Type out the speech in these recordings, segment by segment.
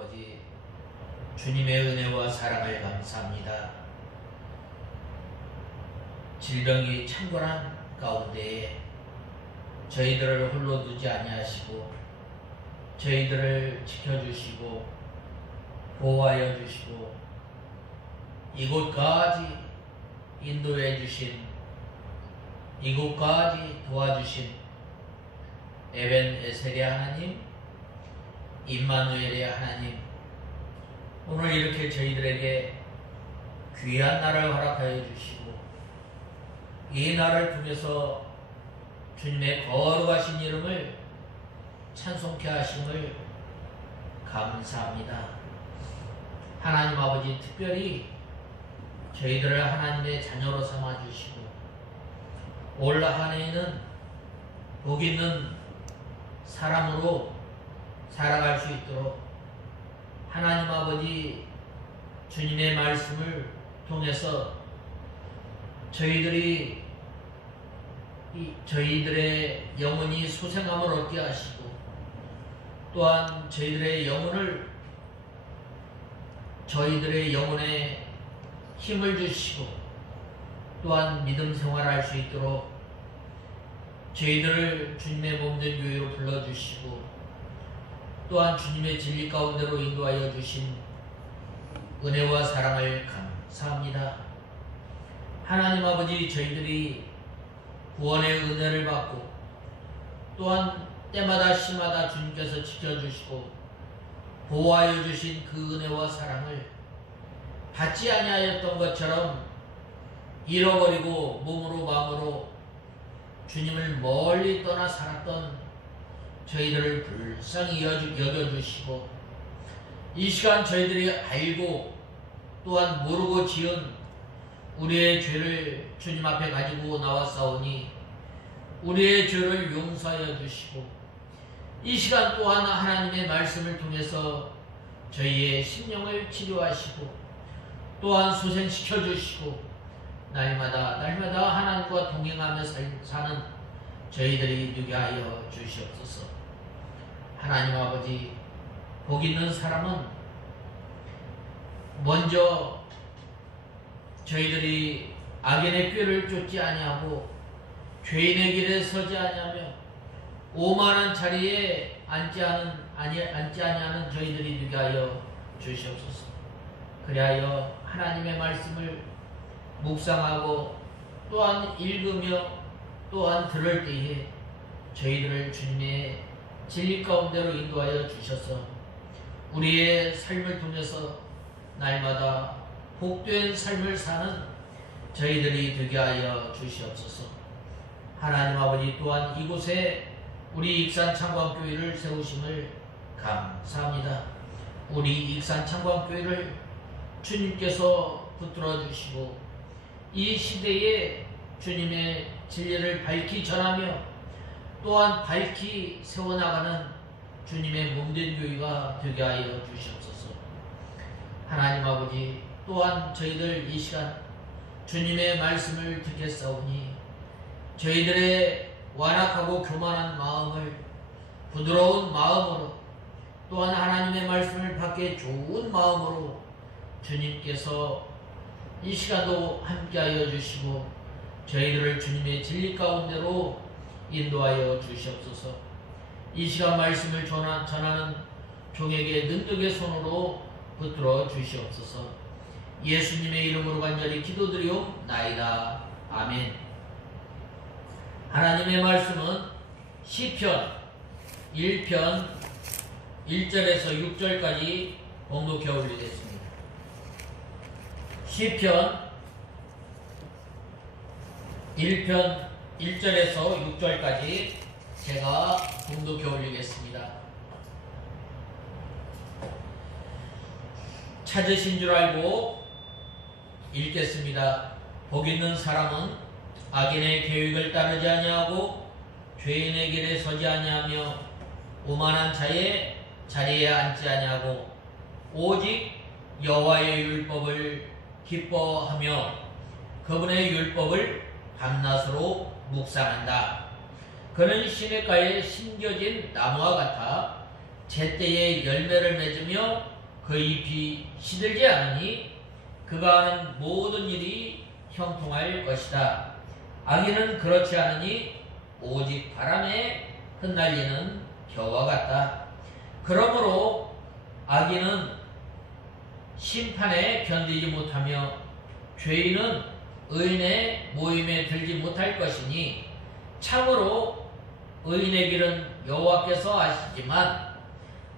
아버지, 주님의 은혜와 사랑을 감사합니다. 질병이 창궐한 가운데에 저희들을 홀로 두지 아니하시고 저희들을 지켜주시고 보호하여 주시고 이곳까지 인도해 주신, 이곳까지 도와주신 에벤 에셀의 하나님, 임마누엘의 하나님, 오늘 이렇게 저희들에게 귀한 날을 허락하여 주시고 이 날을 통해서 주님의 거룩하신 이름을 찬송케 하심을 감사합니다. 하나님 아버지, 특별히 저희들을 하나님의 자녀로 삼아주시고 올 한 해에는 복 있는 사람으로 살아갈 수 있도록 하나님 아버지 주님의 말씀을 통해서 저희들의 영혼이 소생함을 얻게 하시고 또한 저희들의 영혼에 힘을 주시고 또한 믿음 생활할 수 있도록 저희들을 주님의 몸된 교회로 불러주시고 또한 주님의 진리 가운데로 인도하여 주신 은혜와 사랑을 감사합니다. 하나님 아버지, 저희들이 구원의 은혜를 받고 또한 때마다 시마다 주님께서 지켜주시고 보호하여 주신 그 은혜와 사랑을 받지 아니하였던 것처럼 잃어버리고 몸으로 마음으로 주님을 멀리 떠나 살았던 저희들을 불쌍히 여겨주시고 이 시간 저희들이 알고 또한 모르고 지은 우리의 죄를 주님 앞에 가지고 나왔사오니 우리의 죄를 용서하여 주시고 이 시간 또한 하나님의 말씀을 통해서 저희의 심령을 치료하시고 또한 소생시켜 주시고 날마다 하나님과 동행하며 사는 저희들이 되게 하여 주시옵소서. 하나님 아버지, 복 있는 사람은 먼저 저희들이 악인의 꾀를 쫓지 아니하고 죄인의 길에 서지 아니하며 오만한 자리에 앉지 아니하는 저희들이 되게 하여 주시옵소서. 그리하여 하나님의 말씀을 묵상하고 또한 읽으며 또한 들을 때에 저희들을 주님의 진리 가운데로 인도하여 주셔서 우리의 삶을 통해서 날마다 복된 삶을 사는 저희들이 되게 하여 주시옵소서. 하나님 아버지, 또한 이곳에 우리 익산창광교회를 세우심을 감사합니다. 우리 익산창광교회를 주님께서 붙들어 주시고 이 시대에 주님의 진리를 밝히 전하며 또한 밝히 세워나가는 주님의 몸된 교회가 되게 하여 주시옵소서. 하나님 아버지, 또한 저희들 이 시간 주님의 말씀을 듣겠사오니 저희들의 완악하고 교만한 마음을 부드러운 마음으로 또한 하나님의 말씀을 받기에 좋은 마음으로 주님께서 이 시간도 함께하여 주시고 저희들을 주님의 진리 가운데로 인도하여 주시옵소서. 이 시간 말씀을 전하는 종에게 능력의 손으로 붙들어 주시옵소서. 예수님의 이름으로 간절히 기도드리옵나이다. 아멘. 하나님의 말씀은 시편 1편 1절에서 6절까지 봉독해 올리겠습니다. 시편 1편 1절에서 6절까지 제가 봉독해 올리겠습니다. 찾으신 줄 알고 읽겠습니다. 복 있는 사람은 악인의 계획을 따르지 아니하고 죄인의 길에 서지 아니하며 오만한 자의 자리에 앉지 아니하고 오직 여호와의 율법을 기뻐하며 그분의 율법을 밤낮으로 묵상한다. 그는 시냇가에 심겨진 나무와 같아 제때에 열매를 맺으며 그 잎이 시들지 않으니 그가 하는 모든 일이 형통할 것이다. 악인은 그렇지 않으니 오직 바람에 흩날리는 겨와 같다. 그러므로 악인은 심판에 견디지 못하며 죄인은 의인의 모임에 들지 못할 것이니 참으로 의인의 길은 여호와께서 아시지만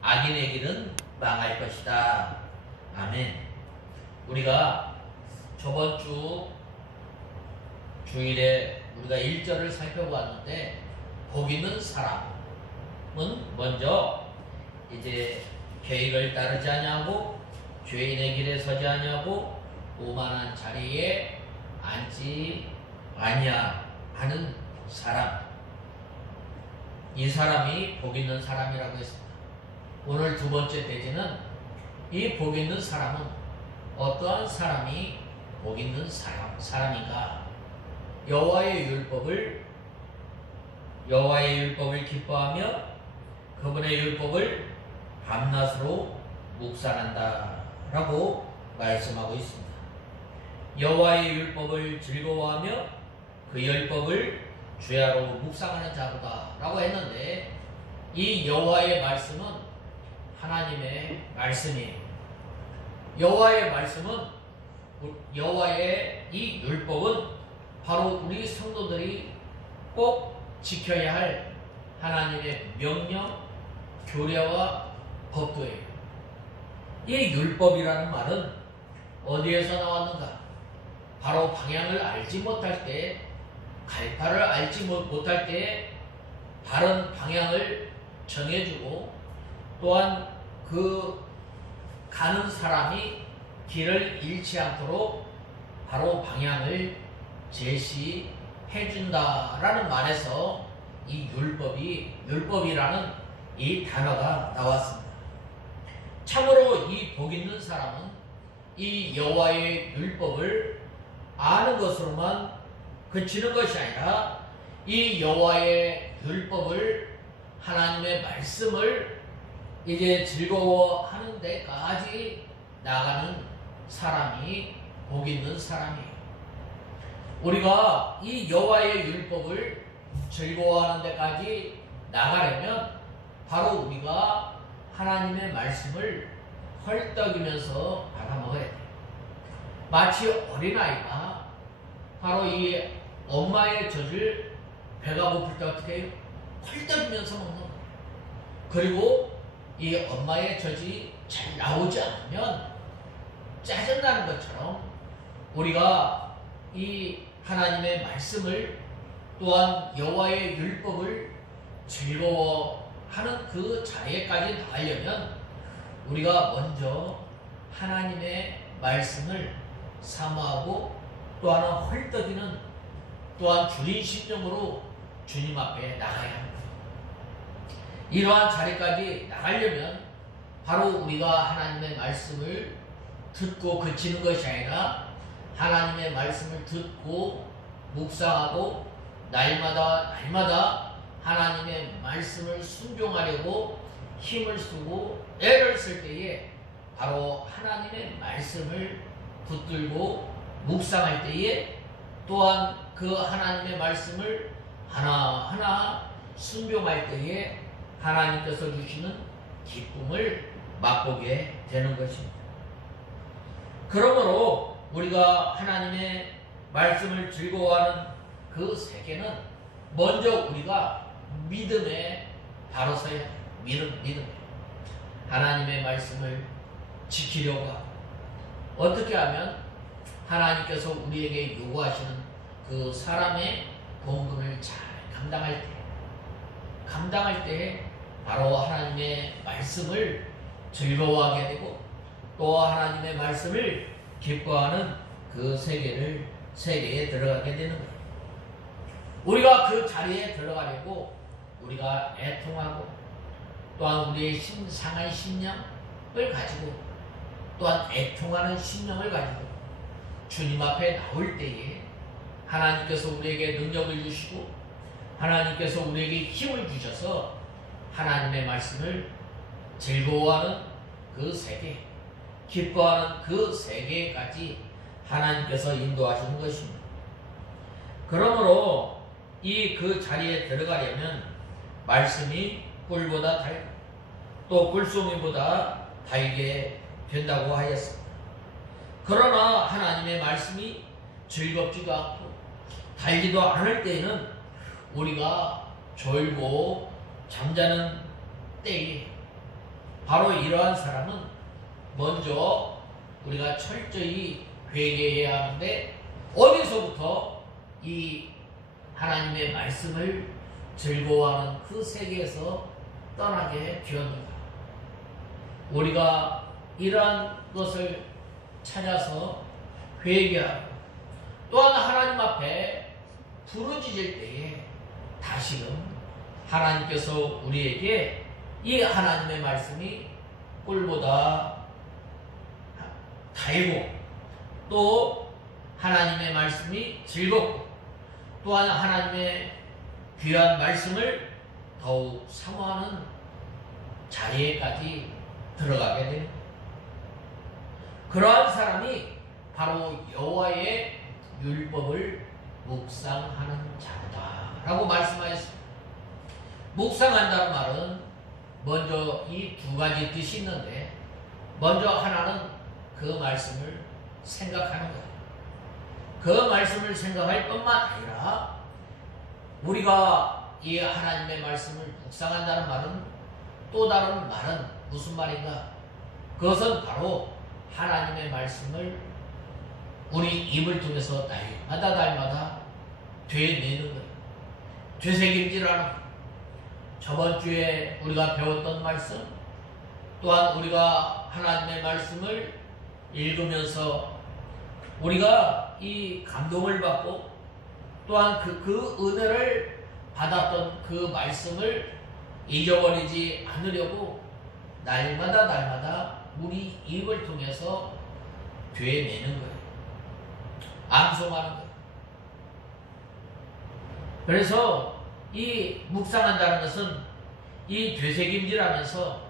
악인의 길은 망할 것이다. 아멘. 우리가 저번 주일에 우리가 1절을 살펴보았는데 복 있는 사람은 먼저 이제 계획을 따르지 아니하고 죄인의 길에 서지 아니하고 오만한 자리에 앉지 아니하는 사람, 이 사람이 복 있는 사람이라고 했습니다. 오늘 두 번째 대지는 이 복 있는 사람은 어떠한 사람이 복 있는 사람인가? 여호와의 율법을 기뻐하며 그분의 율법을 밤낮으로 묵상한다라고 말씀하고 있습니다. 여호와의 율법을 즐거워하며 그 율법을 주야로 묵상하는 자로다라고 했는데 이 여호와의 말씀은 하나님의 말씀이에요. 여호와의 이 율법은 바로 우리 성도들이 꼭 지켜야 할 하나님의 명령, 교례와 법도예요. 이 율법이라는 말은 어디에서 나왔는가? 바로 방향을 알지 못할 때, 갈파를 알지 못할 때 바른 방향을 정해주고 또한 그 가는 사람이 길을 잃지 않도록 바로 방향을 제시해준다라는 말에서 이 율법이라는 이 단어가 나왔습니다. 참으로 이 복 있는 사람은 이 여호와의 율법을 아는 것으로만 그치는 것이 아니라 이 여호와의 율법을 하나님의 말씀을 이제 즐거워하는 데까지 나가는 사람이 복 있는 사람이에요. 우리가 이 여호와의 율법을 즐거워하는 데까지 나가려면 바로 우리가 하나님의 말씀을 헐떡이면서 받아먹어야 돼요. 마치 어린아이가 바로 이 엄마의 젖을 배가 고플 때 어떻게 해요? 헐떡이면서 먹는 거예요. 그리고 이 엄마의 젖이 잘 나오지 않으면 짜증나는 것처럼 우리가 이 하나님의 말씀을 또한 여호와의 율법을 즐거워하는 그 자리에까지 나가려면 우리가 먼저 하나님의 말씀을 사모하고 또 하나 헐떡이는 또한 주인 심령으로 주님 앞에 나가야 합니다. 이러한 자리까지 나가려면 바로 우리가 하나님의 말씀을 듣고 그치는 것이 아니라 하나님의 말씀을 듣고 묵상하고 날마다 하나님의 말씀을 순종하려고 힘을 쓰고 애를 쓸 때에 바로 하나님의 말씀을 붙들고 묵상할 때에 또한 그 하나님의 말씀을 하나하나 순종할 때에 하나님께서 주시는 기쁨을 맛보게 되는 것입니다. 그러므로 우리가 하나님의 말씀을 즐거워하는 그 세계는 먼저 우리가 믿음에 바로 서야 해요. 믿음. 하나님의 말씀을 지키려고 하고 어떻게 하면 하나님께서 우리에게 요구하시는 그 사람의 본분을 잘 감당할 때 바로 하나님의 말씀을 즐거워하게 되고 또 하나님의 말씀을 기뻐하는 그 세계에 들어가게 되는 거예요. 우리가 그 자리에 들어가려고 우리가 애통하고 또한 우리의 상한 심령을 가지고 또한 애통하는 심령을 가지고 주님 앞에 나올 때에 하나님께서 우리에게 능력을 주시고 하나님께서 우리에게 힘을 주셔서 하나님의 말씀을 즐거워하는 그 세계, 기뻐하는 그 세계까지 하나님께서 인도하시는 것입니다. 그러므로 이 그 자리에 들어가려면 말씀이 꿀보다 달고 또 꿀송이보다 달게 된다고 하였습니다. 그러나 하나님의 말씀이 즐겁지도 않고 달지도 않을 때에는 우리가 졸고 잠자는 때에 바로 이러한 사람은 먼저 우리가 철저히 회개해야 하는데 어디서부터 이 하나님의 말씀을 즐거워하는 그 세계에서 떠나게 되었는가? 우리가 이러한 것을 찾아서 회개하고 또한 하나님 앞에 부르짖을 때에 다시금 하나님께서 우리에게 이 하나님의 말씀이 꿀보다 달고 또 하나님의 말씀이 즐겁고 또한 하나님의 귀한 말씀을 더욱 사모하는 자리에까지 들어가게 됩니다. 그러한 사람이 바로 여호와의 율법을 묵상하는 자다라고 말씀하였습니다. 묵상한다는 말은 먼저 이 두 가지 뜻이 있는데 먼저 하나는 그 말씀을 생각하는 거예요. 그 말씀을 생각할 뿐만 아니라 우리가 이 하나님의 말씀을 묵상한다는 말은 또 다른 말은 무슨 말인가? 그것은 바로 하나님의 말씀을 우리 입을 통해서 날마다 되뇌는 거예요. 되새김질하는 거예요. 저번 주에 우리가 배웠던 말씀 또한 우리가 하나님의 말씀을 읽으면서 우리가 이 감동을 받고 또한 그 은혜를 받았던 그 말씀을 잊어버리지 않으려고 날마다 우리 입을 통해서 되뇌는 거예요. 암송하는 거예요. 그래서 이 묵상한다는 것은 이 되새김질하면서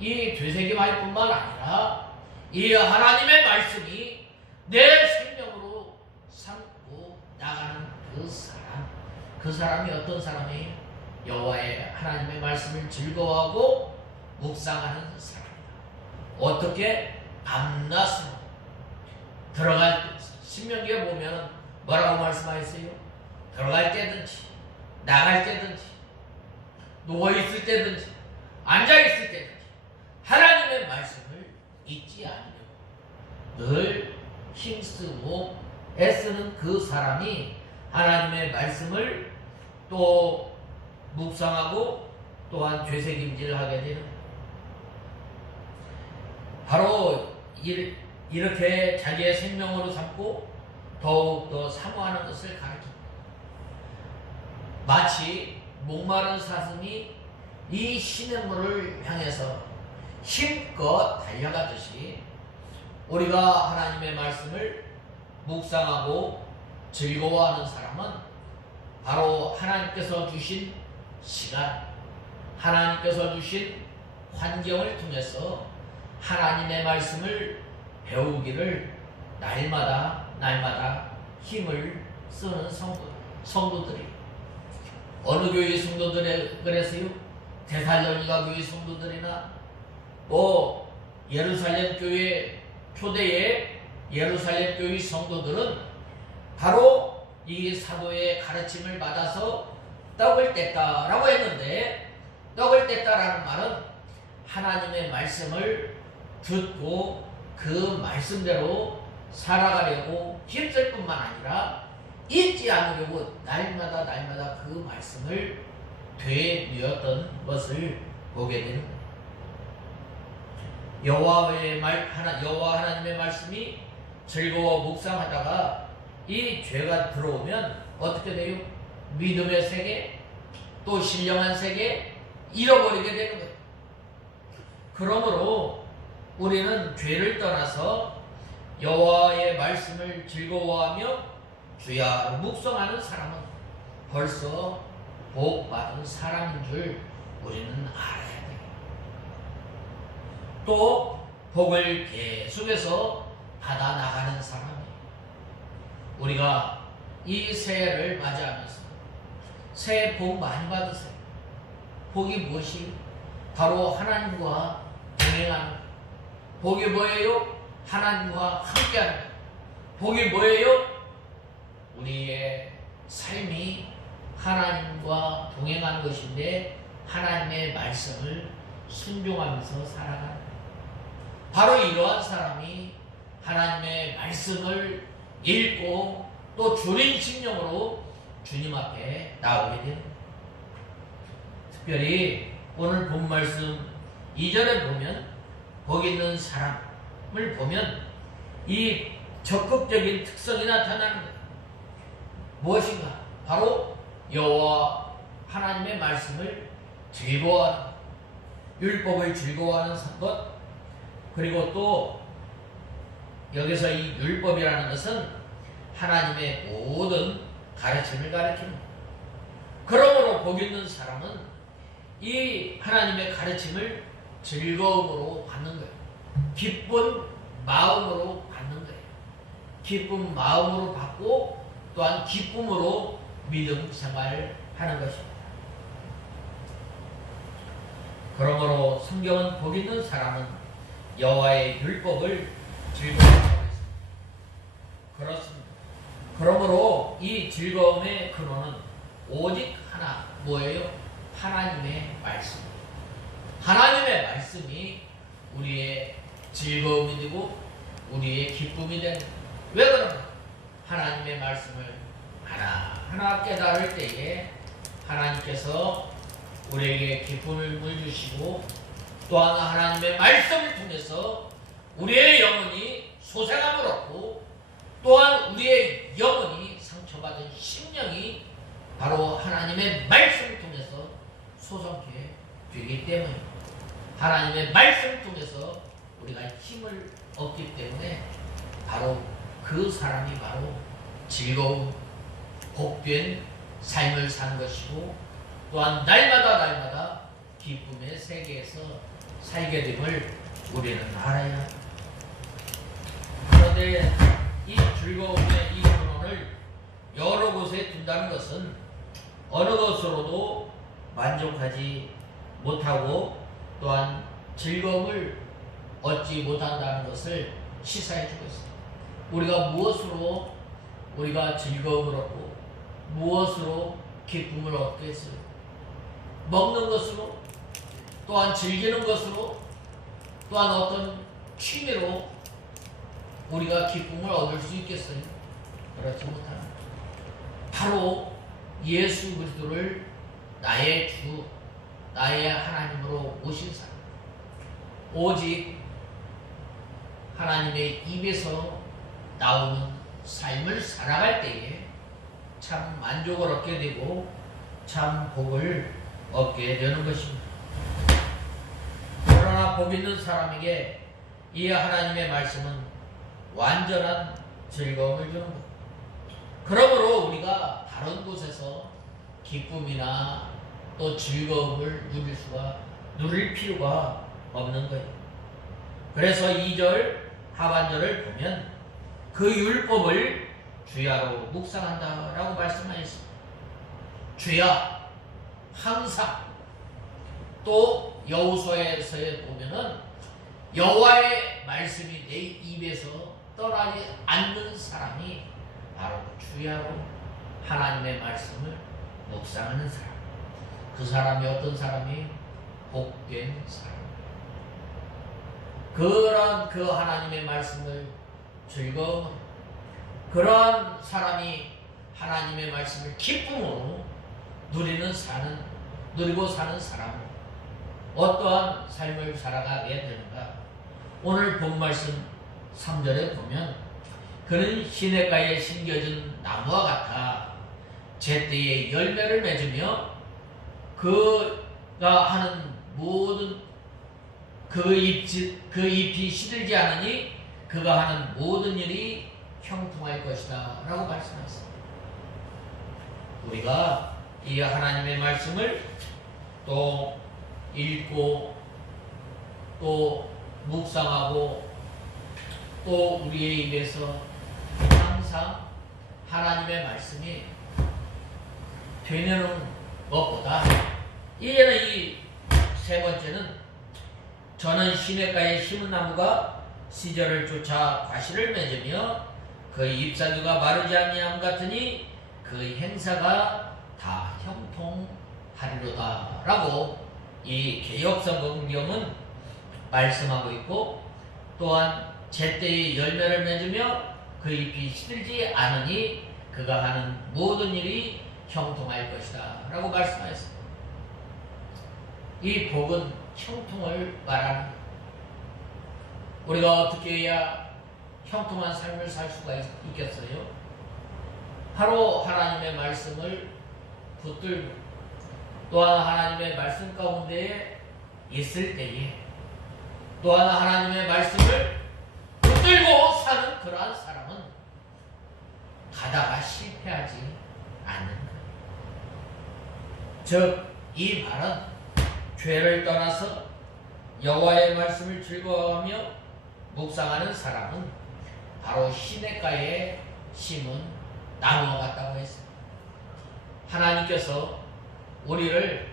이 되새김할 뿐만 아니라 이 하나님의 말씀이 내 생명으로 삼고 나가는 그 사람이 어떤 사람이에요? 여호와의 하나님의 말씀을 즐거워하고 묵상하는 사람이다. 어떻게? 밤낮으로 들어갈 때 신명기에 보면 뭐라고 말씀하셨어요? 들어갈 때든지 나갈 때든지 누워있을 때든지 앉아있을 때든지 하나님의 말씀을 잊지 않으려고 늘 힘쓰고 애쓰는 그 사람이 하나님의 말씀을 또 묵상하고 또한 되새김질을 하게 되는 거예요. 바로 이렇게 자기의 생명으로 삼고 더욱더 사모하는 것을 가르칩니다. 마치 목마른 사슴이 이 시냇물을 향해서 힘껏 달려가듯이 우리가 하나님의 말씀을 묵상하고 즐거워하는 사람은 바로 하나님께서 주신 시간, 하나님께서 주신 환경을 통해서 하나님의 말씀을 배우기를 날마다 힘을 쓰는 성도들이 어느 교회 성도들이 그랬어요? 데살로니가 교회 성도들이나 또 예루살렘 교회 초대의 예루살렘 교회 성도들은 바로 이 사도의 가르침을 받아서 떡을 뗐다라고 했는데 떡을 뗐다라는 말은 하나님의 말씀을 듣고 그 말씀대로 살아가려고 힘쓸 뿐만 아니라 잊지 않으려고 날마다 그 말씀을 되뇌었던 것을 보게 되는 거예요. 여호와 하나님의 말씀이 즐거워 묵상하다가 이 죄가 들어오면 어떻게 돼요? 믿음의 세계, 또 신령한 세계 잃어버리게 되는 거예요. 그러므로 우리는 죄를 떠나서 여호와의 말씀을 즐거워하며 주야로 묵상하는 사람은 벌써 복받은 사람인 줄 우리는 알아야 돼요. 또 복을 계속해서 받아 나가는 사람이에요. 우리가 이 새해를 맞이하면서 새해 복 많이 받으세요. 복이 무엇이? 바로 하나님과 동행하는 것. 복이 뭐예요? 하나님과 함께하는 것. 복이 뭐예요? 우리의 삶이 하나님과 동행하는 것인데 하나님의 말씀을 순종하면서 살아가는 거예요. 바로 이러한 사람이 하나님의 말씀을 읽고 또 주린 심령으로 주님 앞에 나오게 되는 거예요. 특별히 오늘 본 말씀 이전에 보면 거기 있는 사람을 보면 이 적극적인 특성이 나타나는 거예요. 무엇인가? 바로 여호와 하나님의 말씀을 즐거워하는 것, 율법을 즐거워하는 것, 그리고 또 여기서 이 율법이라는 것은 하나님의 모든 가르침을 가르치는 것. 그러므로 복 있는 사람은 이 하나님의 가르침을 즐거움으로 받는 거예요. 기쁜 마음으로 받는 거예요. 기쁜 마음으로 받고 또한 기쁨으로 믿음 생활을 하는 것입니다. 그러므로 성경은 복 있는 사람은 여호와의 율법을 즐거워하고 있습니다. 그렇습니다. 그러므로 이 즐거움의 근원은 오직 하나, 뭐예요? 하나님의 말씀. 하나님의 말씀이 우리의 즐거움이 되고 우리의 기쁨이 되는. 왜 그런가? 하나님의 말씀을 하나하나 깨달을 때에 하나님께서 우리에게 기쁨을 주시고 또한 하나님의 말씀을 통해서 우리의 영혼이 소생함을 얻고 또한 우리의 영혼이 상처받은 심령이 바로 하나님의 말씀을 통해서 소성케 되기 때문입니다. 하나님의 말씀을 통해서 우리가 힘을 얻기 때문에 바로 그 사람이 바로 즐거운 복된 삶을 사는 것이고 또한 날마다 기쁨의 세계에서 살게 됨을 우리는 알아야 합니다. 그런데 이 즐거움의 이 근원을 여러 곳에 둔다는 것은 어느 것으로도 만족하지 못하고 또한 즐거움을 얻지 못한다는 것을 시사해 주고 있습니다. 우리가 무엇으로 우리가 즐거움을 얻고 무엇으로 기쁨을 얻겠어요? 먹는 것으로 또한 즐기는 것으로 또한 어떤 취미로 우리가 기쁨을 얻을 수 있겠어요? 그렇지 못합니다. 바로 예수 그리스도를 나의 주, 나의 하나님으로 모신 사람, 오직 하나님의 입에서 나오는 삶을 살아갈 때에 참 만족을 얻게 되고 참 복을 얻게 되는 것입니다. 그러나 복 있는 사람에게 이 하나님의 말씀은 완전한 즐거움을 주는 것. 그러므로 우리가 다른 곳에서 기쁨이나 또 즐거움을 누릴 필요가 없는 거예요. 그래서 2절 하반절을 보면 그 율법을 주야로 묵상한다라고 말씀하셨습니다. 주야 항상. 또 여호수아서에 보면은 여호와의 말씀이 내 입에서 떠나지 않는 사람이 바로 주야로 하나님의 말씀을 묵상하는 사람. 그 사람이 어떤 사람이? 복된 사람. 그런 그 하나님의 말씀을 즐거움, 그런 사람이 하나님의 말씀을 기쁨으로 누리고 사는 사람, 어떠한 삶을 살아가게 되는가? 오늘 본 말씀 3절에 보면 그는 시냇가에 심겨진 나무와 같아 제때에 열매를 맺으며 그가 하는 모든 그 잎이 시들지 않으니 그가 하는 모든 일이 형통할 것이다 라고 말씀하셨습니다. 우리가 이 하나님의 말씀을 또 읽고 또 묵상하고 또 우리의 입에서 항상 하나님의 말씀이 되뇌는 것보다 이제는 이 세 번째는 저는 시냇가에 심은 나무가 시절을 쫓아 과실을 맺으며 그 잎사귀가 마르지 아니함 같으니 그 행사가 다 형통하리로다 라고 이 개역성경은 말씀하고 있고, 또한 제때에 열매를 맺으며 그 잎이 시들지 않으니 그가 하는 모든 일이 형통할 것이다 라고 말씀하였습니다. 이 복은 형통을 말하는 것. 우리가 어떻게 해야 형통한 삶을 살 수가 있겠어요? 바로 하나님의 말씀을 붙들고 또한 하나님의 말씀 가운데에 있을 때에 또한 하나님의 말씀을 붙들고 사는 그러한 사람은 가다가 실패하지 않는 거예요. 즉, 이 말은 죄를 떠나서 여호와의 말씀을 즐거워하며 묵상하는 사람은 바로 시냇가에 심은 나무와 같다고 했습니다. 하나님께서 우리를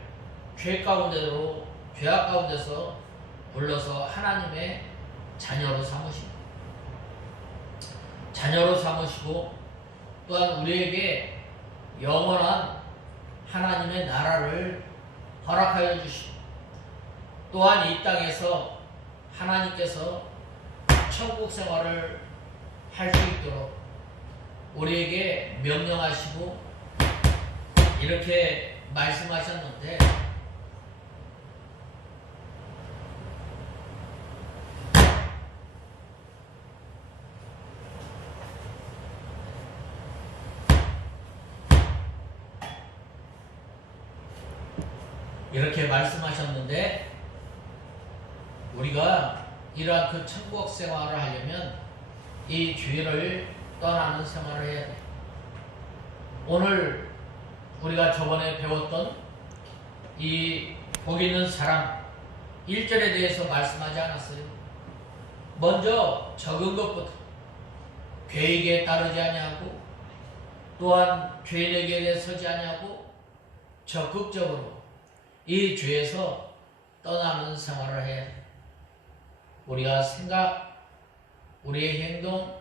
죄악 가운데서 불러서 하나님의 자녀로 삼으시고 또한 우리에게 영원한 하나님의 나라를 허락하여 주시고, 또한 이 땅에서 하나님께서 천국 생활을 할 수 있도록 우리에게 명령하시고 이렇게 말씀하셨는데, 우리가 이러한 그 천국 생활을 하려면 이 죄를 떠나는 생활을 해야 돼. 오늘 우리가 저번에 배웠던 이 복 있는 사람 1절에 대해서 말씀하지 않았어요? 먼저 적은 것부터 계획에 따르지 아니하고 또한 죄인에게 서지 아니하고 적극적으로 이 죄에서 떠나는 생활을 해야 돼. 우리가 생각, 우리의 행동,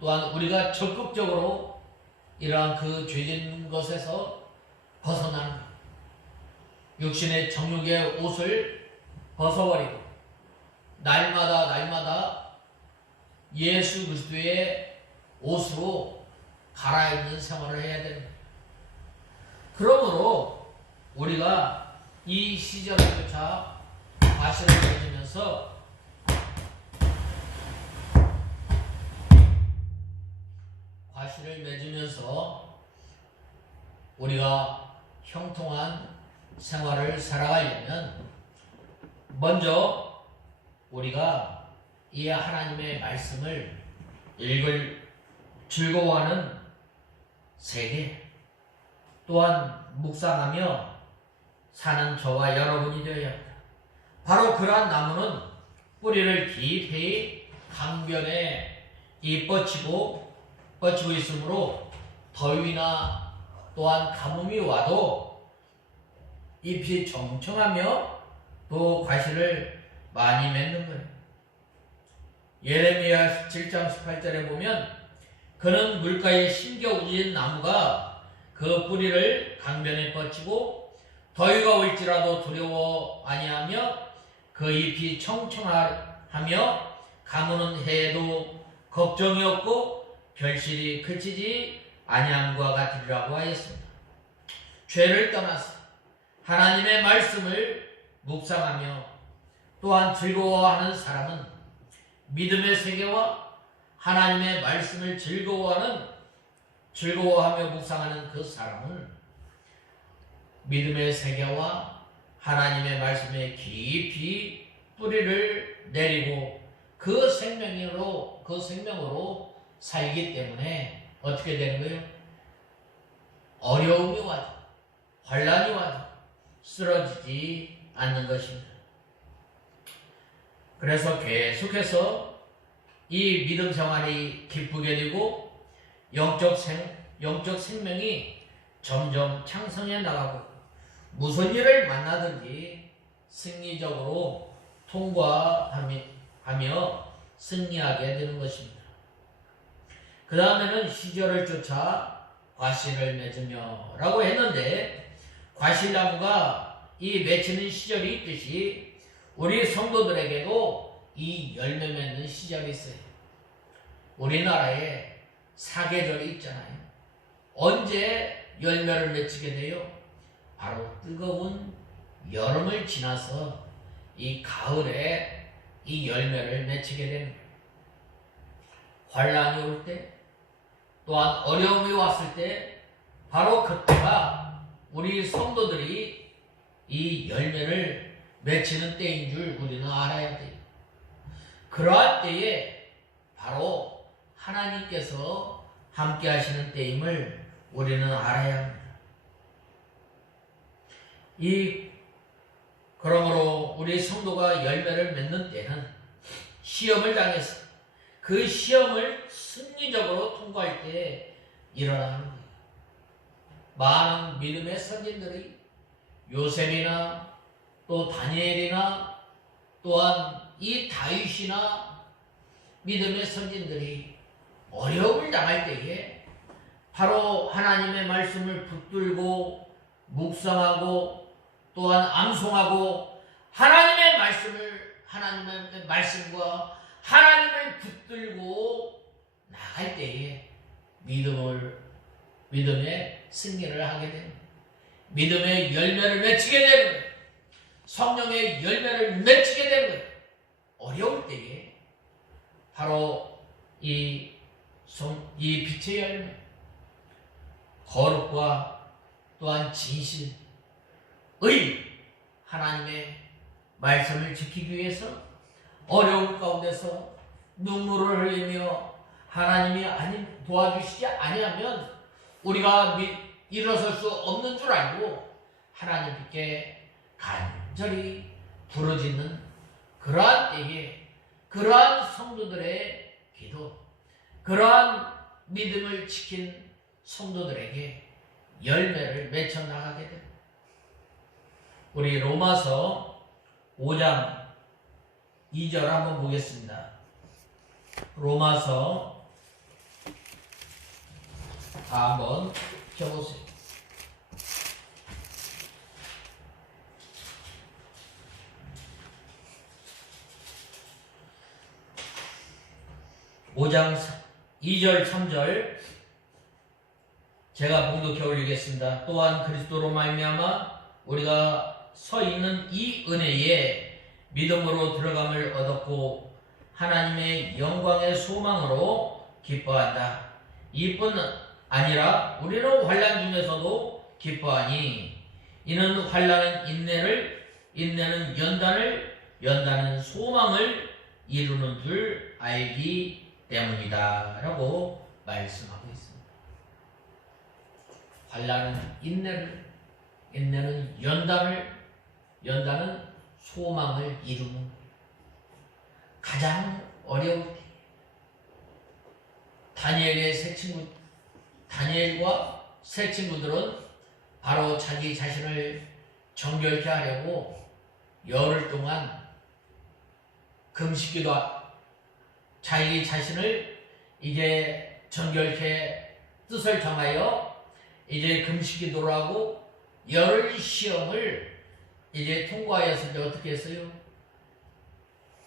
또한 우리가 적극적으로 이러한 그 죄진 것에서 벗어나는 것. 육신의 정욕의 옷을 벗어버리고 날마다 예수 그리스도의 옷으로 갈아입는 생활을 해야 됩니다. 그러므로 우리가 이 시절조차 과실을 맺으면서 우리가 형통한 생활을 살아가려면 먼저 우리가 이 하나님의 말씀을 읽을 즐거워하는 세계, 또한 묵상하며 사는 저와 여러분이 되어야 합니다. 바로 그러한 나무는 뿌리를 깊이 강변에 뻗치고 있으므로 더위나 또한 가뭄이 와도 잎이 청청하며 또 과실을 많이 맺는 거예요. 예레미야 7장 18절에 보면 그는 물가에 심겨 우진 나무가 그 뿌리를 강변에 뻗치고 더위가 올지라도 두려워 아니하며 그 잎이 청청하며 가무는 해도 걱정이 없고 결실이 그치지 아니함과 같으리라고 하였습니다. 죄를 떠나서 하나님의 말씀을 묵상하며 또한 즐거워하는 사람은 믿음의 세계와 하나님의 말씀을 즐거워하며 묵상하는 그 사람은 믿음의 세계와 하나님의 말씀에 깊이 뿌리를 내리고 그 생명으로 살기 때문에 어떻게 되는 거예요? 어려움이 와도 환난이 와도 쓰러지지 않는 것입니다. 그래서 계속해서 이 믿음 생활이 기쁘게 되고 영적 생명이 점점 창성해 나가고 무슨 일을 만나든지 승리적으로 통과하며 승리하게 되는 것입니다. 그 다음에는 시절을 쫓아 과실을 맺으며 라고 했는데, 과실나무가 이 맺히는 시절이 있듯이 우리 성도들에게도 이 열매 맺는 시절이 있어요. 우리나라에 사계절이 있잖아요. 언제 열매를 맺히게 돼요? 바로 뜨거운 여름을 지나서 이 가을에 이 열매를 맺히게 되는 거예요. 환란이 올 때, 또한 어려움이 왔을 때 바로 그때가 우리 성도들이 이 열매를 맺히는 때인 줄 우리는 알아야 돼요. 그러한 때에 바로 하나님께서 함께 하시는 때임을 우리는 알아야 합니다. 그러므로 우리 성도가 열매를 맺는 때는 시험을 당해서 그 시험을 승리적으로 통과할 때 일어나는 거예요. 많은 믿음의 선진들이 요셉이나 또 다니엘이나 또한 이 다윗이나 믿음의 선진들이 어려움을 당할 때에 바로 하나님의 말씀을 붙들고 묵상하고 또한 암송하고 하나님의 말씀과 하나님을 붙들고 나갈 때에 믿음의 승리를 하게 됩니다. 믿음의 열매를 맺히게 되는 거예요. 성령의 열매를 맺히게 되는 거예요. 어려울 때에 바로 이 빛의 열매, 거룩과 또한 진실, 하나님의 말씀을 지키기 위해서 어려운 가운데서 눈물을 흘리며 하나님이 도와주시지 아니하면 우리가 일어설 수 없는 줄 알고 하나님께 간절히 부르짖는 그러한 때에 그러한 성도들의 기도, 그러한 믿음을 지킨 성도들에게 열매를 맺혀 나가게 됩니다. 우리 로마서 5장 2절 한번 보겠습니다. 로마서 한번 펴보세요. (5장) 2절 3절 제가 봉독해 올리겠습니다. 또한 그리스도로 말미암아 우리가 서 있는 이 은혜에 믿음으로 들어감을 얻었고 하나님의 영광의 소망으로 기뻐한다. 이뿐 아니라 우리는 환난 중에서도 기뻐하니 이는 환난은 인내는 연단은 소망을 이루는 줄 알기 때문이다 라고 말씀하고 있습니다. 환난은 인내는 연단은 소망을 이루는 거예요. 가장 어려울 때 다니엘과 세 친구들은 바로 자기 자신을 정결케 하려고 열흘 동안 금식기도 자기 자신을 이제 정결케 뜻을 정하여 이제 금식기도를 하고 열흘 시험을 이제 통과하였을 때 어떻게 했어요?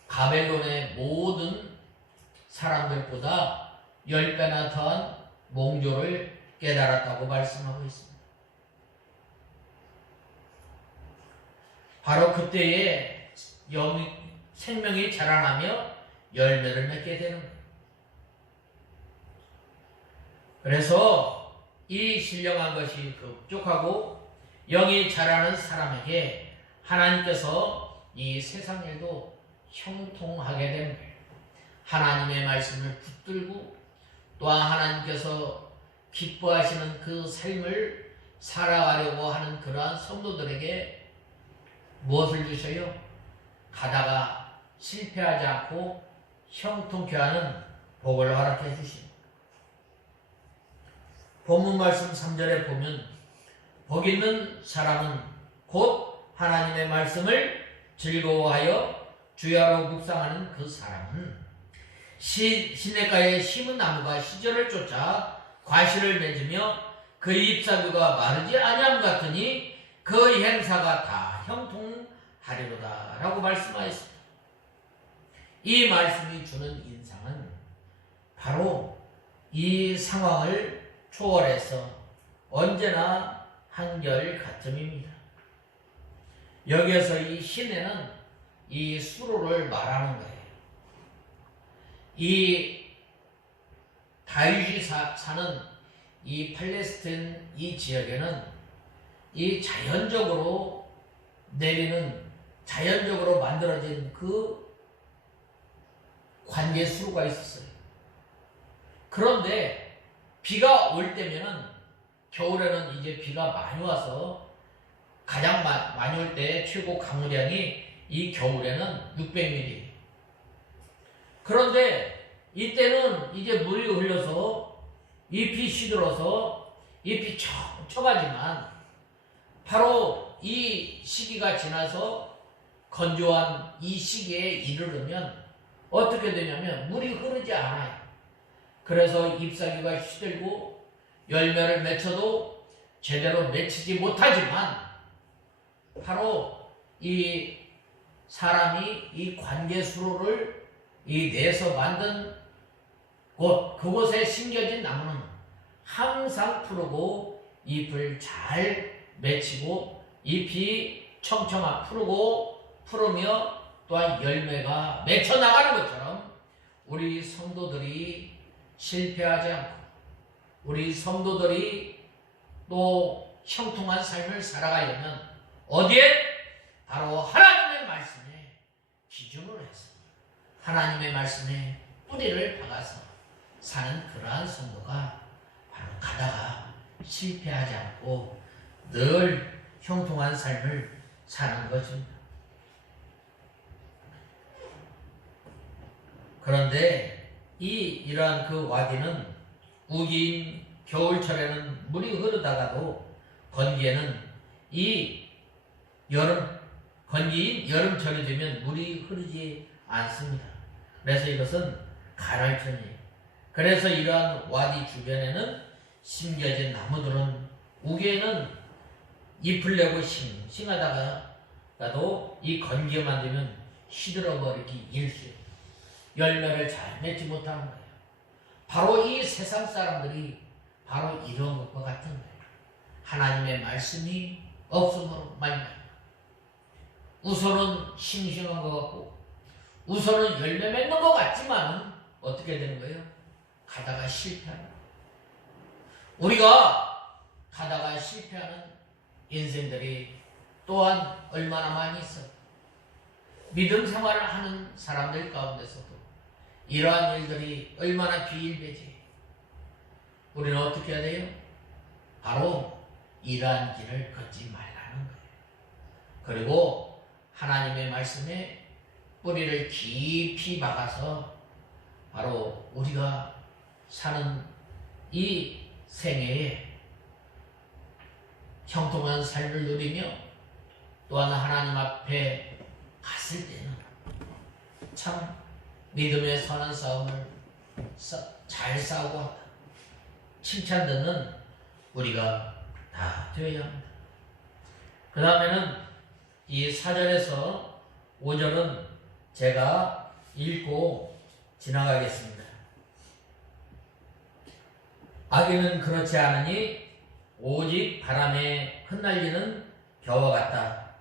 바벨론의 모든 사람들보다 10배나 더한 몽조를 깨달았다고 말씀하고 있습니다. 바로 그때에 생명이 자라나며 열매를 맺게 되는 거예요. 그래서 이 신령한 것이 급족하고 영이 자라는 사람에게 하나님께서 이 세상 일도 형통하게 되는 거예요. 하나님의 말씀을 붙들고 또한 하나님께서 기뻐하시는 그 삶을 살아가려고 하는 그러한 성도들에게 무엇을 주셔요? 가다가 실패하지 않고 형통케 하는 복을 허락해 주십니다. 본문 말씀 3절에 보면 복 있는 사람은 곧 하나님의 말씀을 즐거워하여 주야로 묵상하는 그 사람은 시냇가에 심은 나무가 시절을 쫓아 과실을 맺으며 그 잎사귀가 마르지 아니함 같으니 그 행사가 다 형통하리로다 라고 말씀하였습니다. 이 말씀이 주는 인상은 바로 이 상황을 초월해서 언제나 한결같음입니다. 여기에서 이 시내는 이 수로를 말하는 거예요. 이 다윗이 사는 이 팔레스틴 이 지역에는 이 자연적으로 내리는 자연적으로 만들어진 그 관계 수로가 있었어요. 그런데 비가 올 때면은 겨울에는 이제 비가 많이 와서 가장 많이 올 때 최고 강우량이 이 겨울에는 600mm. 그런데 이때는 이제 물이 흘러서 잎이 시들어서 잎이 척척하지만 바로 이 시기가 지나서 건조한 이 시기에 이르르면 어떻게 되냐면 물이 흐르지 않아요. 그래서 잎사귀가 시들고 열매를 맺혀도 제대로 맺히지 못하지만 바로 이 사람이 이 관계수로를 이 내서 만든 곳, 그곳에 심겨진 나무는 항상 푸르고 잎을 잘 맺히고 잎이 청청한 푸르며 또한 열매가 맺혀 나가는 것처럼 우리 성도들이 실패하지 않고 우리 성도들이 또 형통한 삶을 살아가려면 어디에? 바로 하나님의 말씀에 기준을 해서 하나님의 말씀에 뿌리를 박아서 사는 그러한 성도가 바로 가다가 실패하지 않고 늘 형통한 삶을 사는 것입니다. 그런데 이러한 그 와디는 우기인 겨울철에는 물이 흐르다가도 건기에는 건기인 여름철이 되면 물이 흐르지 않습니다. 그래서 이것은 가랄천이에요. 그래서 이러한 와디 주변에는 심겨진 나무들은 우기에는 잎을 내고 싱싱하다가도 이 건기에만 되면 시들어버리기 일쑤 열매를 잘 맺지 못하는 거예요. 바로 이 세상 사람들이 바로 이런 것과 같은 거예요. 하나님의 말씀이 없음으로 말미암아 우선은 싱싱한 것 같고 우선은 열매 맺는 것 같지만 어떻게 되는 거예요? 가다가 실패하는 거예요. 우리가 가다가 실패하는 인생들이 또한 얼마나 많이 있어요. 믿음 생활을 하는 사람들 가운데서도 이러한 일들이 얼마나 비일비재해요. 우리는 어떻게 해야 돼요? 바로 이러한 길을 걷지 말라는 거예요. 그리고 하나님의 말씀에 뿌리를 깊이 박아서 바로 우리가 사는 이 생애에 형통한 삶을 누리며 또한 하나님 앞에 갔을 때는 참 믿음의 선한 싸움을 잘 싸우고 한다. 칭찬 듣는 우리가 다 되어야 합니다. 그 다음에는 이 4절에서 5절은 제가 읽고 지나가겠습니다. 악인은 그렇지 않으니 오직 바람에 흩날리는 겨와 같다.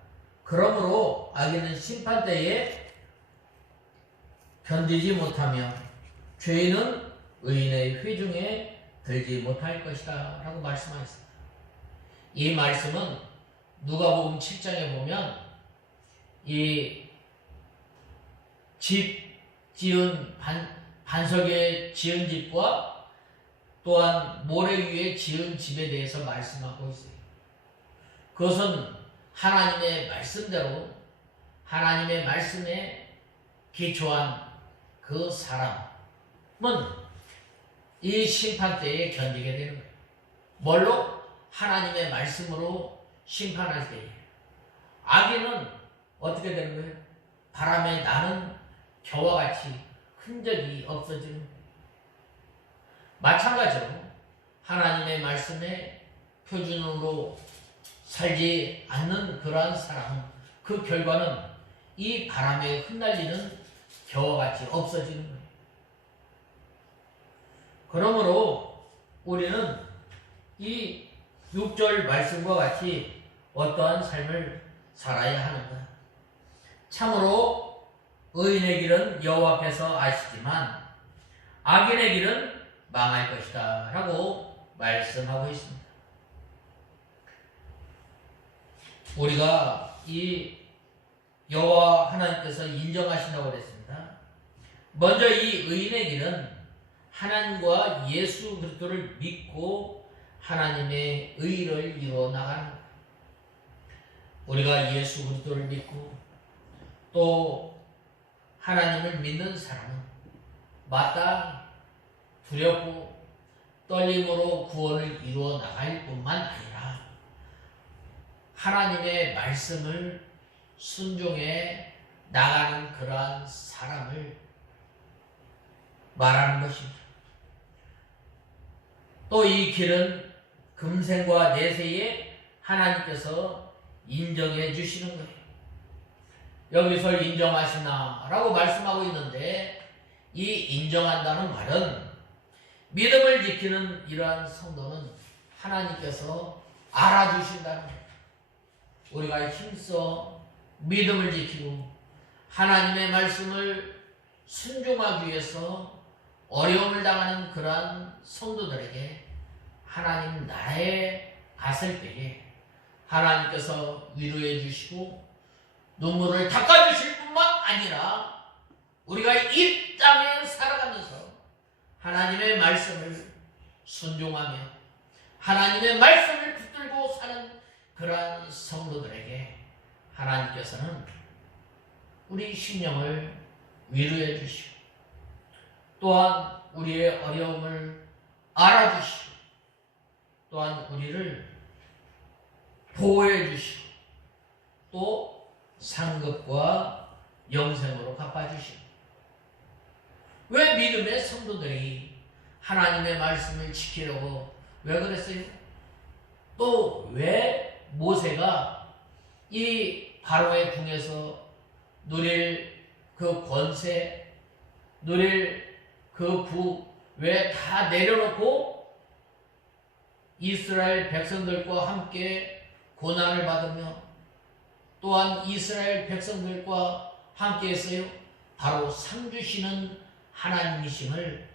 그러므로 악인은 심판때에 견디지 못하며 죄인은 의인의 회중에 들지 못할 것이다 라고 말씀하셨습니다. 이 말씀은 누가복음 7장에 보면 이 집 지은 반석에 지은 집과 또한 모래 위에 지은 집에 대해서 말씀하고 있어요. 그것은 하나님의 말씀대로 하나님의 말씀에 기초한 그 사람은 이 심판대에 견디게 되는 거예요. 뭘로? 하나님의 말씀으로 심판할 때에 악인은 어떻게 되는 거예요? 바람에 나는 겨와 같이 흔적이 없어지는 거예요. 마찬가지로 하나님의 말씀에 표준으로 살지 않는 그러한 사람은 그 결과는 이 바람에 흩날리는 겨와 같이 없어지는 거예요. 그러므로 우리는 이 6절 말씀과 같이 어떠한 삶을 살아야 하는가? 참으로 의인의 길은 여호와께서 아시지만 악인의 길은 망할 것이다 라고 말씀하고 있습니다. 우리가 이 여호와 하나님께서 인정하신다고 그랬습니다. 먼저 이 의인의 길은 하나님과 예수 그리스도를 믿고 하나님의 의를 이루어 나가는 것. 우리가 예수 그리스도를 믿고 또 하나님을 믿는 사람은 마땅히 두렵고 떨림으로 구원을 이루어 나갈 뿐만 아니라 하나님의 말씀을 순종해 나가는 그러한 사람을 말하는 것입니다. 또 이 길은 금생과 내세에 하나님께서 인정해 주시는 거예요. 여기서 인정하시나라고 말씀하고 있는데 이 인정한다는 말은 믿음을 지키는 이러한 성도는 하나님께서 알아주신다는 거예요. 우리가 힘써 믿음을 지키고 하나님의 말씀을 순종하기 위해서 어려움을 당하는 그러한 성도들에게 하나님 나라에 갔을 때에 하나님께서 위로해 주시고 눈물을 닦아주실 뿐만 아니라 우리가 이 땅에 살아가면서 하나님의 말씀을 순종하며 하나님의 말씀을 붙들고 사는 그러한 성도들에게 하나님께서는 우리 심령을 위로해 주시고 또한 우리의 어려움을 알아주시고 또한 우리를 보호해 주시고 또 상급과 영생으로 갚아주시고 왜 믿음의 성도들이 하나님의 말씀을 지키려고 왜 그랬어요? 또 왜 모세가 이 바로의 궁에서 누릴 그 권세, 누릴 그 부 왜 다 내려놓고 이스라엘 백성들과 함께 고난을 받으며 또한 이스라엘 백성들과 함께 했어요? 바로 상 주시는 하나님이심을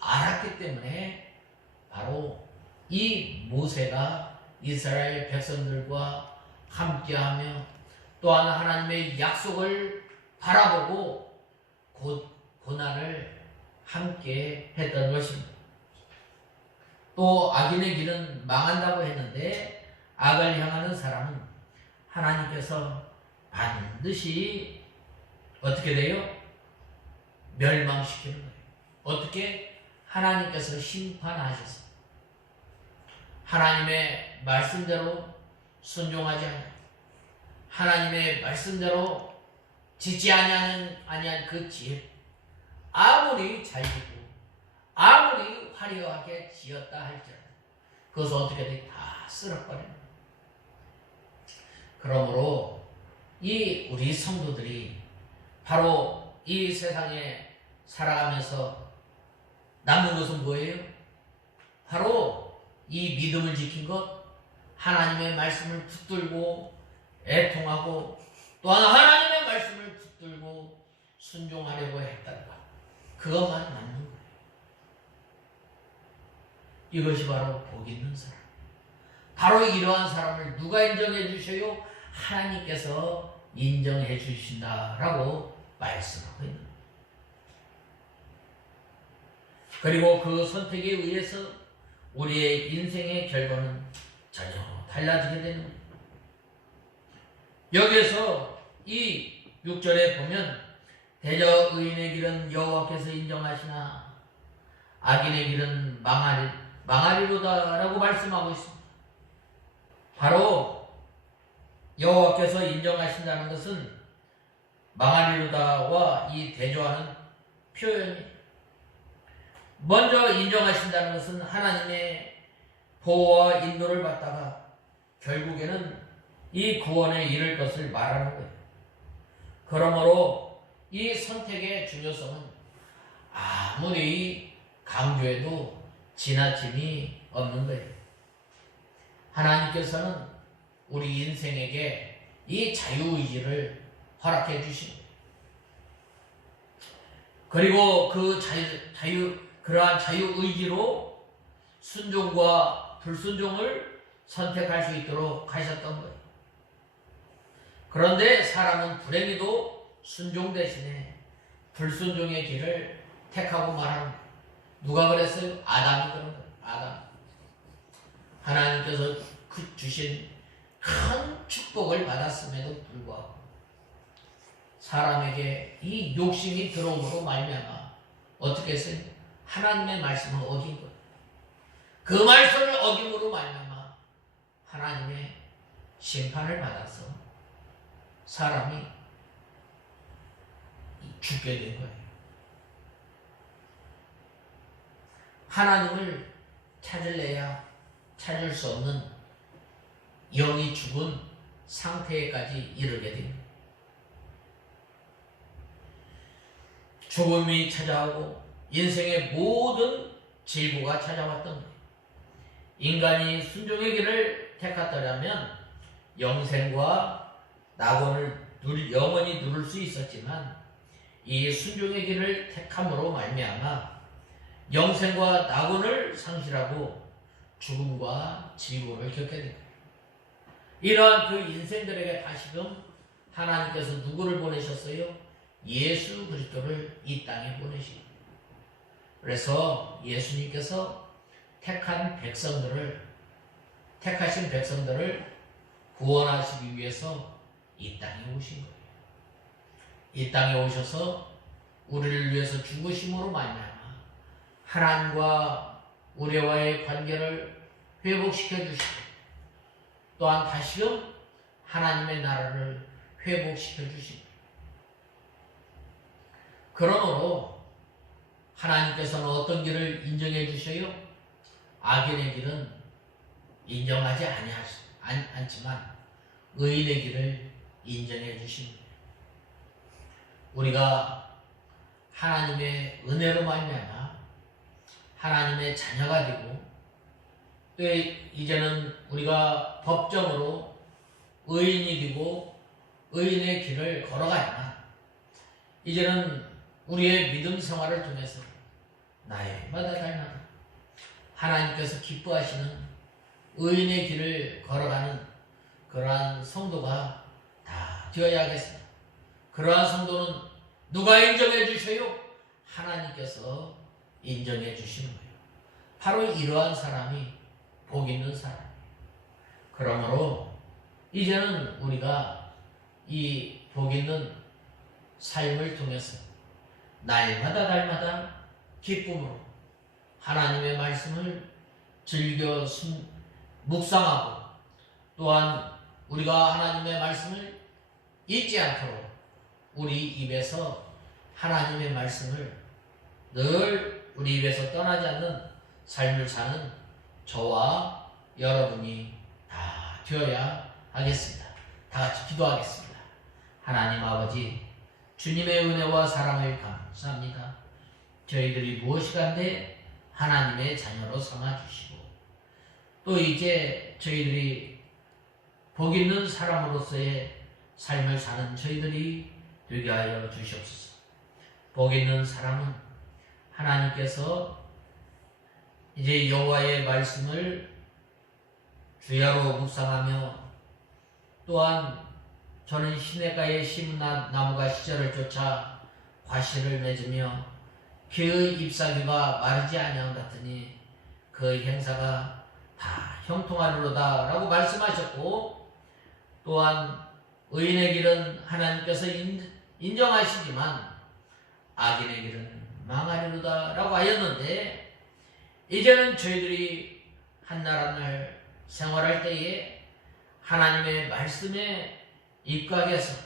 알았기 때문에 바로 이 모세가 이스라엘 백성들과 함께하며 또한 하나님의 약속을 바라보고 고난을 함께 했던 것입니다. 또 악인의 길은 망한다고 했는데 악을 향하는 사람은 하나님께서 반드시 어떻게 돼요? 멸망시키는 거예요. 어떻게? 하나님께서 심판하셔서 하나님의 말씀대로 순종하지 않아요. 하나님의 말씀대로 짓지 아니한 그 집 아무리 잘 짓고 아무리 화려하게 지었다 할지라도 그것을 어떻게 돼? 다 쓸어버리는 거예요. 그러므로 이 우리 성도들이 바로 이 세상에 살아가면서 남는 것은 뭐예요? 바로 이 믿음을 지킨 것, 하나님의 말씀을 붙들고 애통하고 또한 하나님의 말씀을 붙들고 순종하려고 했다는 것, 그것만 남는 거예요. 이것이 바로 복 있는 사람. 바로 이러한 사람을 누가 인정해 주셔요? 하나님께서 인정해 주신다라고 말씀하고 있는 거예요. 그리고 그 선택에 의해서 우리의 인생의 결과는 전혀 달라지게 되는 거예요. 여기에서 이 6절에 보면 대저 의인의 길은 여호와께서 인정하시나 악인의 길은 망하리로다라고 말씀하고 있습니다. 바로 여호와께서 인정하신다는 것은 망하리로다와 이 대조하는 표현이, 먼저 인정하신다는 것은 하나님의 보호와 인도를 받다가 결국에는 이 구원에 이를 것을 말하는 거예요. 그러므로 이 선택의 중요성은 아무리 강조해도 지나침이 없는 거예요. 하나님께서는 우리 인생에게 이 자유의지를 허락해 주신 거예요. 그리고 그 그러한 자유의지로 순종과 불순종을 선택할 수 있도록 하셨던 거예요. 그런데 사람은 불행히도 순종 대신에 불순종의 길을 택하고 말하는 거예요. 누가 그랬어요? 아담이 그런 거예요. 아담. 하나님께서 주신 큰 축복을 받았음에도 불구하고 사람에게 이 욕심이 들어옴으로 말미암아 어떻게 했어요? 하나님의 말씀을 어긴 거예요. 그 말씀을 어김으로 말미암아 하나님의 심판을 받아서 사람이 죽게 된 거예요. 하나님을 찾을래야 찾을 수 없는 영이 죽은 상태까지 이르게 됩니다. 죽음이 찾아오고 인생의 모든 질고가 찾아왔던 거예요. 인간이 순종의 길을 택했더라면 영생과 낙원을 영원히 누릴 수 있었지만 이 순종의 길을 택함으로 말미암아 영생과 낙원을 상실하고 죽음과 질고를 겪게 됩니다. 이러한 그 인생들에게 다시금 하나님께서 누구를 보내셨어요? 예수 그리스도를 이 땅에 보내십니다. 그래서 예수님께서 택하신 백성들을 구원하시기 위해서 이 땅에 오신 거예요. 이 땅에 오셔서 우리를 위해서 죽으심으로 말미암아 하나님과 우리와의 관계를 회복시켜 주시고 또한 다시금 하나님의 나라를 회복시켜 주시고, 그러므로 하나님께서는 어떤 길을 인정해 주셔요? 악인의 길은 인정하지 않지만 의인의 길을 인정해 주십니다. 우리가 하나님의 은혜로 말미암아 하나님의 자녀가 되고 또 이제는 우리가 법정으로 의인이 되고 의인의 길을 걸어가지만 이제는 우리의 믿음 생활을 통해서 날마다 하나님께서 기뻐하시는 의인의 길을 걸어가는 그러한 성도가 다 되어야겠습니다. 그러한 성도는 누가 인정해 주셔요? 하나님께서 인정해 주시는 거예요. 바로 이러한 사람이 복 있는 사람이에요. 그러므로 이제는 우리가 이 복 있는 삶을 통해서 날마다 기쁨으로 하나님의 말씀을 즐겨 묵상하고 또한 우리가 하나님의 말씀을 잊지 않도록 우리 입에서 하나님의 말씀을 늘 우리 입에서 떠나지 않는 삶을 사는 저와 여러분이 다 되어야 하겠습니다. 다 같이 기도하겠습니다. 하나님 아버지, 주님의 은혜와 사랑을 감사합니다. 저희들이 무엇이간데 하나님의 자녀로 삼아주시고 또 이제 저희들이 복 있는 사람으로서의 삶을 사는 저희들이 되게 하여 주시옵소서. 복 있는 사람은 하나님께서 이제 여호와의 말씀을 주야로 묵상하며 또한 저는 시냇가에 심은 나무가 시절을 쫓아 과실을 맺으며 그의 잎사귀가 마르지 아니함 같으니 그 행사가 다 형통하리로다 라고 말씀하셨고 또한 의인의 길은 하나님께서 인정하시지만 악인의 길은 망하리로다 라고 하였는데, 이제는 저희들이 한 날 한 날 생활할 때에 하나님의 말씀에 입각해서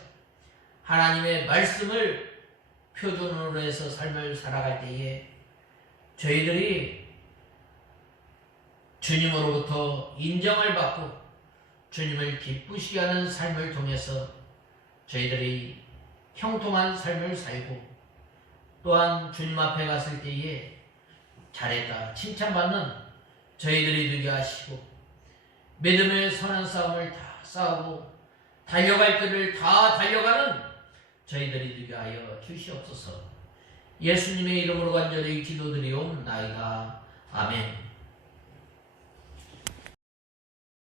하나님의 말씀을 표준으로 해서 삶을 살아갈 때에 저희들이 주님으로부터 인정을 받고 주님을 기쁘시게 하는 삶을 통해서 저희들이 형통한 삶을 살고, 또한 주님 앞에 갔을 때에 잘했다 칭찬받는 저희들이 되게 하시고, 믿음의 선한 싸움을 다 싸우고 달려갈 길을 다 달려가는 저희들이 되게 하여 주시옵소서. 예수님의 이름으로 간절히 기도드리옵나이다. 아멘.